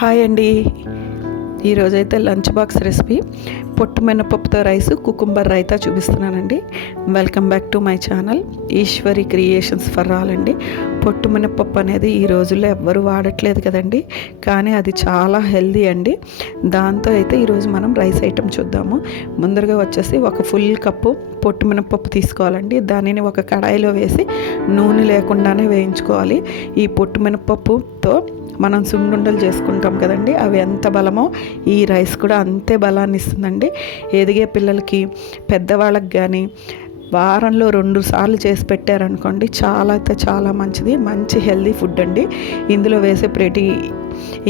Hi అండి. ఈరోజైతే lunch box recipe పొట్టు మినపప్పుతో రైస్ కుకుంబర్ రైతా చూపిస్తున్నానండి. Welcome back to my channel Eshwari creations for all అండి. పొట్టు మినపప్పు అనేది ఈ రోజుల్లో ఎవ్వరు వాడట్లేదు కదండి, కానీ అది చాలా హెల్దీ అండి. దాంతో అయితే ఈరోజు మనం రైస్ ఐటెం చూద్దాము. ముందరగా వచ్చేసి ఒక ఫుల్ కప్పు పొట్టు మినపప్పు తీసుకోవాలండి. దానిని ఒక కడాయిలో వేసి నూనె లేకుండానే వేయించుకోవాలి. ఈ పొట్టు మినపప్పుతో మనం సున్నుండలు చేసుకుంటాం కదండి, అవి ఎంత బలమో ఈ రైస్ కూడా అంతే బలాన్ని ఇస్తుందండి. ఎదిగే పిల్లలకి, పెద్దవాళ్ళకి కానీ వారంలో 2 సార్లు చేసి పెట్టారనుకోండి, చాలా అయితే చాలా మంచిది. మంచి హెల్దీ ఫుడ్ అండి. ఇందులో వేసే ప్రతి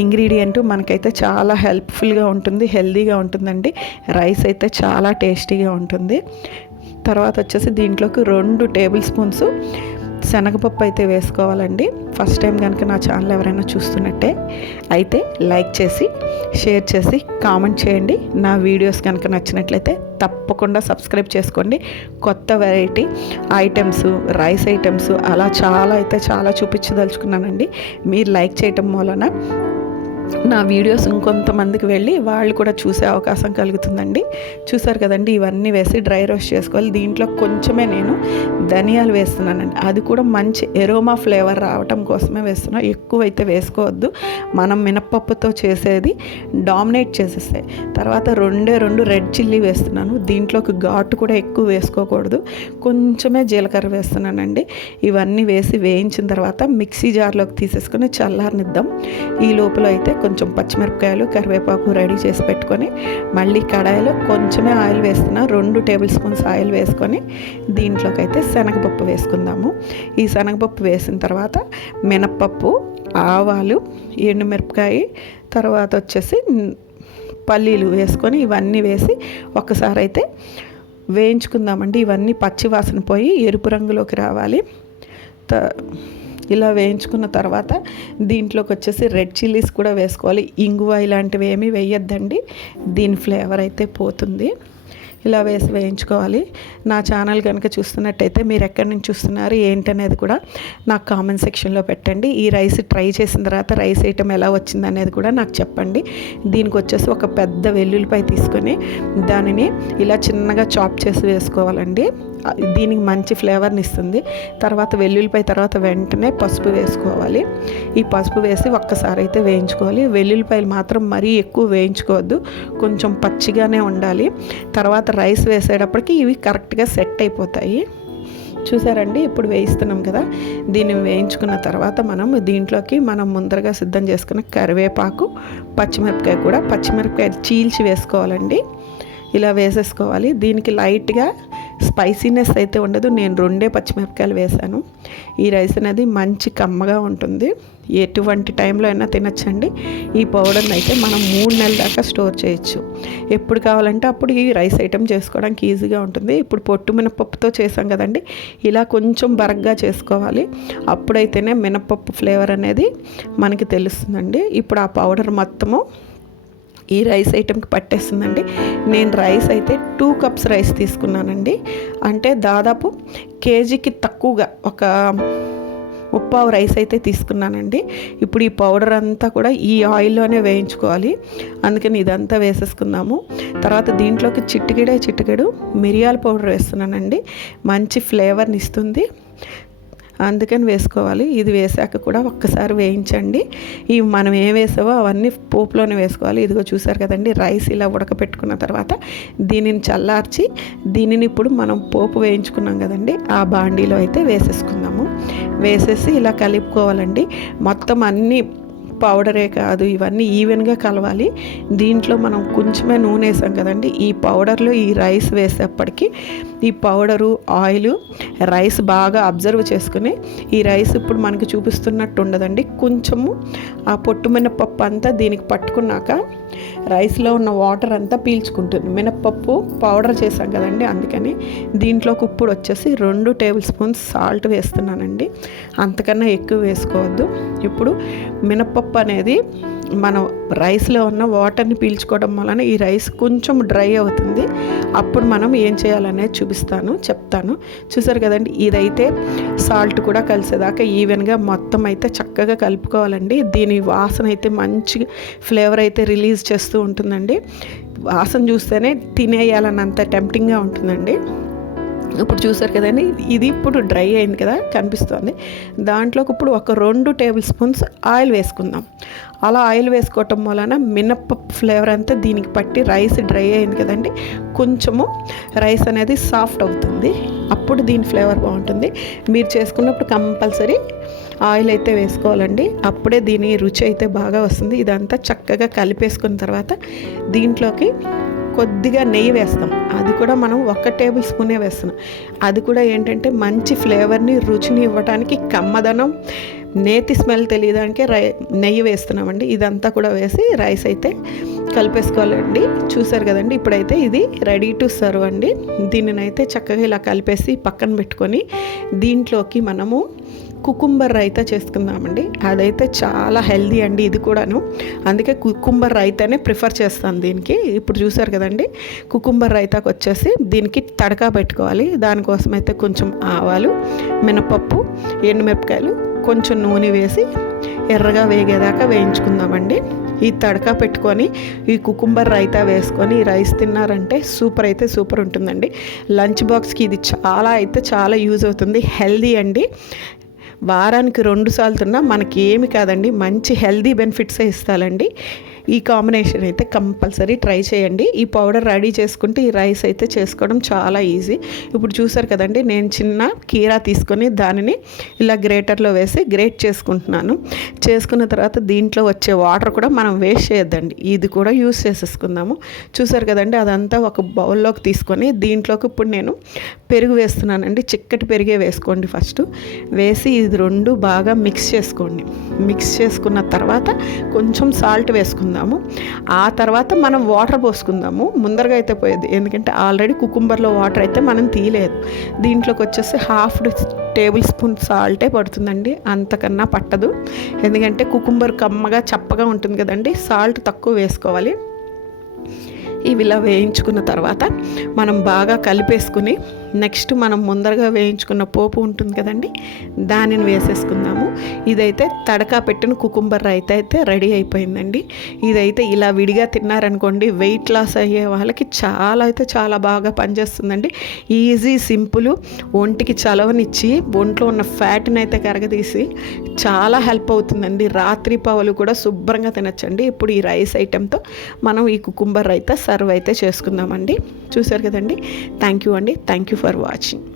ఇంగ్రీడియంట్ మనకైతే చాలా హెల్ప్ఫుల్గా ఉంటుంది, హెల్దీగా ఉంటుందండి. రైస్ అయితే చాలా టేస్టీగా ఉంటుంది. తర్వాత వచ్చేసి దీంట్లోకి 2 టేబుల్ స్పూన్స్ శనగపప్పు అయితే వేసుకోవాలండి. ఫస్ట్ టైం కనుక నా ఛానల్ ఎవరైనా చూస్తున్నట్టే అయితే లైక్ చేసి, షేర్ చేసి, కామెంట్ చేయండి. నా వీడియోస్ కనుక నచ్చినట్లయితే తప్పకుండా సబ్స్క్రైబ్ చేసుకోండి. కొత్త వెరైటీ ఐటమ్స్, రైస్ ఐటమ్స్ అలా చాలా చూపించదలుచుకున్నానండి. మీరు లైక్ చేయటం మూలన నా వీడియోస్ ఇంకొంతమందికి వెళ్ళి వాళ్ళు కూడా చూసే అవకాశం కలుగుతుందండి. చూసారు కదండి, ఇవన్నీ వేసి డ్రై రోస్ట్ చేసుకోవాలి. దీంట్లో కొంచెమే నేను ధనియాలు వేస్తున్నానండి. అది కూడా మంచి ఎరోమా ఫ్లేవర్ రావటం కోసమే వేస్తున్నాను. ఎక్కువైతే వేసుకోవద్దు. మనం మినపప్పుతో చేసేది డామినేట్ చేసేస్తాయి. తర్వాత 2 రెడ్ చిల్లీ వేస్తున్నాను. దీంట్లోకి ఘాటు కూడా ఎక్కువ వేసుకోకూడదు. కొంచెమే జీలకర్ర వేస్తున్నానండి. ఇవన్నీ వేసి వేయించిన తర్వాత మిక్సీ జార్లోకి తీసేసుకొని చల్లారనిద్దాం. ఈ లోపల అయితే కొంచెం పచ్చిమిరపకాయలు, కరివేపాకు రెడీ చేసి పెట్టుకొని మళ్ళీ కడాయిలో కొంచెమే ఆయిల్ వేస్తున్నా. 2 టేబుల్ స్పూన్స్ ఆయిల్ వేసుకొని దీంట్లోకి అయితే శనగపప్పు వేసుకుందాము. ఈ శనగపప్పు వేసిన తర్వాత మినప్పప్పు, ఆవాలు, ఎండుమిరపకాయ, తర్వాత వచ్చేసి పల్లీలు వేసుకొని ఇవన్నీ వేసి ఒక్కసారి అయితే వేయించుకుందామండి. ఇవన్నీ పచ్చి వాసన పోయి ఎరుపు రంగులోకి రావాలి. ఇలా వేయించుకున్న తర్వాత దీంట్లోకి వచ్చేసి రెడ్ చిల్లీస్ కూడా వేసుకోవాలి. ఇంగువ ఇలాంటివి ఏమీ వేయొద్దండి, దీని ఫ్లేవర్ అయితే పోతుంది. ఇలా వేసి వేయించుకోవాలి. నా ఛానల్ కనుక చూస్తున్నట్టయితే మీరు ఎక్కడి నుంచి చూస్తున్నారు ఏంటనేది కూడా నాకు కామెంట్ సెక్షన్లో పెట్టండి. ఈ రైస్ ట్రై చేసిన తర్వాత రైస్ ఐటమ్ ఎలా వచ్చింది అనేది కూడా నాకు చెప్పండి. దీనికి వచ్చేసి ఒక పెద్ద వెల్లుల్లిపాయ తీసుకొని దానిని ఇలా చిన్నగా చాప్ చేసి వేసుకోవాలండి. దీనికి మంచి ఫ్లేవర్ని ఇస్తుంది. తర్వాత వెల్లుల్లిపాయ తర్వాత వెంటనే పసుపు వేసుకోవాలి. ఈ పసుపు వేసి ఒక్కసారి అయితే వేయించుకోవాలి. వెల్లుల్లిపాయలు మాత్రం మరీ ఎక్కువ వేయించుకోవద్దు, కొంచెం పచ్చిగానే ఉండాలి. తర్వాత రైస్ వేసేటప్పటికి ఇవి కరెక్ట్గా సెట్ అయిపోతాయి. చూసారండి, ఇప్పుడు వేయిస్తున్నాం కదా, దీన్ని వేయించుకున్న తర్వాత దీంట్లోకి మనం ముందరగా సిద్ధం చేసుకున్న కరివేపాకు, పచ్చిమిరపకాయ చీల్చి వేసుకోవాలండి. ఇలా వేసేసుకోవాలి. దీనికి లైట్గా స్పైసీనెస్ అయితే ఉండదు. నేను 2 పచ్చిమిరపకాయలు వేసాను. ఈ రైస్ అనేది మంచి కమ్మగా ఉంటుంది. ఎటువంటి టైంలో అయినా తినచ్చండి. ఈ పౌడర్ని అయితే మనం 3 నెలల దాకా స్టోర్ చేయొచ్చు. ఎప్పుడు కావాలంటే అప్పుడు ఈ రైస్ ఐటెం చేసుకోవడానికి ఈజీగా ఉంటుంది. ఇప్పుడు పొట్టు మినపప్పుతో చేసాం కదండి, ఇలా కొంచెం బరగ్గా చేసుకోవాలి. అప్పుడైతేనే మినపప్పు ఫ్లేవర్ అనేది మనకి తెలుస్తుందండి. ఇప్పుడు ఆ పౌడర్ మొత్తము ఈ రైస్ ఐటెంకి పట్టేస్తుందండి. నేను రైస్ అయితే 2 కప్స్ రైస్ తీసుకున్నానండి. అంటే దాదాపు కేజీకి తక్కువగా ఒక 3/4 రైస్ అయితే తీసుకున్నానండి. ఇప్పుడు ఈ పౌడర్ అంతా కూడా ఈ ఆయిల్లోనే వేయించుకోవాలి. అందుకని ఇదంతా వేసేసుకుందాము. తర్వాత దీంట్లోకి చిటికెడు మిరియాల పౌడర్ వేస్తున్నానండి. మంచి ఫ్లేవర్ని ఇస్తుంది, అందుకని వేసుకోవాలి. ఇది వేసాక కూడా ఒక్కసారి వేయించండి. ఇవి మనం ఏం వేసావో అవన్నీ పోపులోనే వేసుకోవాలి. ఇదిగో చూసారు కదండి, రైస్ ఇలా ఉడకపెట్టుకున్న తర్వాత దీనిని చల్లార్చి దీనిని ఇప్పుడు మనం పోపు వేయించుకున్నాం కదండి, ఆ బాండీలో అయితే వేసేసుకుందాము. వేసేసి ఇలా కలుపుకోవాలండి. మొత్తం అన్నీ పౌడరే కాదు, ఇవన్నీ ఈవెన్గా కలవాలి. దీంట్లో మనం కొంచెమే నూనె వేసాం కదండి, ఈ పౌడర్లో ఈ రైస్ వేసేప్పటికి ఈ పౌడరు, ఆయిల్ రైస్ బాగా అబ్జర్వ్ చేసుకుని, ఈ రైస్ ఇప్పుడు మనకి చూపిస్తున్నట్టు ఉండదండి. కొంచెము ఆ పొట్టు మినపప్పు అంతా దీనికి పట్టుకున్నాక రైస్లో ఉన్న వాటర్ అంతా పీల్చుకుంటుంది. మినపప్పు పౌడర్ చేసాం కదండి, అందుకని దీంట్లోకి ఇప్పుడు వచ్చేసి 2 టేబుల్ స్పూన్స్ సాల్ట్ వేస్తున్నానండి. అంతకన్నా ఎక్కువ వేసుకోవద్దు. ఇప్పుడు మినపప్పు అనేది మనం రైస్లో ఉన్న వాటర్ని పీల్చుకోవడం వలన ఈ రైస్ కొంచెం డ్రై అవుతుంది. అప్పుడు మనం ఏం చేయాలనేది చెప్తాను. చూసారు కదండి, ఇదైతే సాల్ట్ కూడా కలిసేదాకా ఈవెన్గా మొత్తం అయితే చక్కగా కలుపుకోవాలండి. దీని వాసన అయితే మంచి ఫ్లేవర్ అయితే రిలీజ్ చేస్తూ ఉంటుందండి. వాసన చూస్తేనే తినేయాలన్నంత టెంప్టింగ్గా ఉంటుందండి. ఇప్పుడు చూసారు కదండి, ఇది ఇప్పుడు డ్రై అయింది కదా, కనిపిస్తుంది. దాంట్లోకి ఇప్పుడు ఒక 2 టేబుల్ స్పూన్స్ ఆయిల్ వేసుకుందాం. అలా ఆయిల్ వేసుకోవటం వలన మినప్పప్పు ఫ్లేవర్ అంతా దీనికి పట్టి రైస్ డ్రై అయింది కదండి, కొంచెము రైస్ అనేది సాఫ్ట్ అవుతుంది. అప్పుడు దీని ఫ్లేవర్ బాగుంటుంది. మీరు చేసుకున్నప్పుడు కంపల్సరీ ఆయిల్ అయితే వేసుకోవాలండి. అప్పుడే దీని రుచి అయితే బాగా వస్తుంది. ఇదంతా చక్కగా కలిపేసుకున్న తర్వాత దీంట్లోకి కొద్దిగా నెయ్యి వేస్తాం. అది కూడా మనం 1 టేబుల్ స్పూనే వేస్తున్నాం. అది కూడా ఏంటంటే మంచి ఫ్లేవర్ని, రుచిని ఇవ్వడానికి, కమ్మదనం, నేతి స్మెల్ తెలియడానికే నెయ్యి వేస్తున్నామండి. ఇదంతా కూడా వేసి రైస్ అయితే కలిపేసుకోవాలండి. చూసారు కదండి, ఇప్పుడైతే ఇది రెడీ టు సర్వ్ అండి. దీనినైతే చక్కగా ఇలా కలిపేసి పక్కన పెట్టుకొని దీంట్లోకి మనము కుకుంబర్ రైతా చేసుకుందామండి. అదైతే చాలా హెల్దీ అండి ఇది కూడాను. అందుకే కుకుంబర్ రైతానే ప్రిఫర్ చేస్తాను దీనికి. ఇప్పుడు చూసారు కదండి, కుకుంబర్ రైతాకు వచ్చేసి దీనికి తడకా పెట్టుకోవాలి. దానికోసం అయితే కొంచెం ఆవాలు, మినపప్పు, ఎండుమిరపకాయలు, కొంచెం నూనె వేసి ఎర్రగా వేగేదాకా వేయించుకుందామండి. ఈ తడకా పెట్టుకొని ఈ కుకుంబర్ రైతా వేసుకొని రైస్ తిన్నారంటే సూపర్ ఉంటుందండి. లంచ్ బాక్స్కి ఇది చాలా యూజ్ అవుతుంది. హెల్దీ అండి. వారానికి 2 సార్లు తిన్నా మనకి ఏమి కాదండి, మంచి హెల్దీ బెనిఫిట్సే ఇస్తాలండి. ఈ కాంబినేషన్ అయితే కంపల్సరీ ట్రై చేయండి. ఈ పౌడర్ రెడీ చేసుకుంటే ఈ రైస్ అయితే చేసుకోవడం చాలా ఈజీ. ఇప్పుడు చూసారు కదండి, నేను చిన్న కీరా తీసుకొని దానిని ఇలా గ్రేటర్లో వేసి గ్రేట్ చేసుకుంటున్నాను. చేసుకున్న తర్వాత దీంట్లో వచ్చే వాటర్ కూడా మనం వేస్ట్ చేయొద్దండి, ఇది కూడా యూస్ చేసేసుకుందాము. చూసారు కదండి, అదంతా ఒక బౌల్లోకి తీసుకొని దీంట్లోకి ఇప్పుడు నేను పెరుగు వేస్తున్నానండి. చిక్కటి పెరిగే వేసుకోండి. ఫస్ట్ వేసి ఇది 2 బాగా మిక్స్ చేసుకోండి. మిక్స్ చేసుకున్న తర్వాత కొంచెం సాల్ట్ వేసుకుందాము. ఆ తర్వాత మనం వాటర్ పోసుకుందాము. ముందరగా అయితే పోయేది, ఎందుకంటే ఆల్రెడీ కుకుంబర్లో వాటర్ అయితే మనం తీయలేదు. దీంట్లోకి వచ్చేసి 1/2 టేబుల్ స్పూన్ సాల్టే పడుతుందండి, అంతకన్నా పట్టదు. ఎందుకంటే కుకుంబర్ కమ్మగా చప్పగా ఉంటుంది కదండి, సాల్ట్ తక్కువ వేసుకోవాలి. ఇవి ఇలా వేయించుకున్న తర్వాత మనం బాగా కలిపేసుకుని నెక్స్ట్ మనం ముందరగా వేయించుకున్న పోపు ఉంటుంది కదండి, దానిని వేసేసుకుందాము. ఇదైతే తడకా పెట్టిన కుకుంబర్ రైతా అయితే రెడీ అయిపోయిందండి. ఇదైతే ఇలా విడిగా తిన్నారనుకోండి, వెయిట్ లాస్ అయ్యే వాళ్ళకి చాలా బాగా పనిచేస్తుందండి. ఈజీ, సింపుల్, ఒంటికి చలవనిచ్చి ఒంట్లో ఉన్న ఫ్యాట్ని అయితే కరగదీసి చాలా హెల్ప్ అవుతుందండి. రాత్రి పవలు కూడా శుభ్రంగా తినచ్చండి. ఇప్పుడు ఈ రైస్ ఐటెంతో మనం ఈ కుకుంబర్ రైతా సర్వ్ అయితే చేసుకుందామండి. చూసారు కదండి. థ్యాంక్ యూ అండి. Thank you for watching.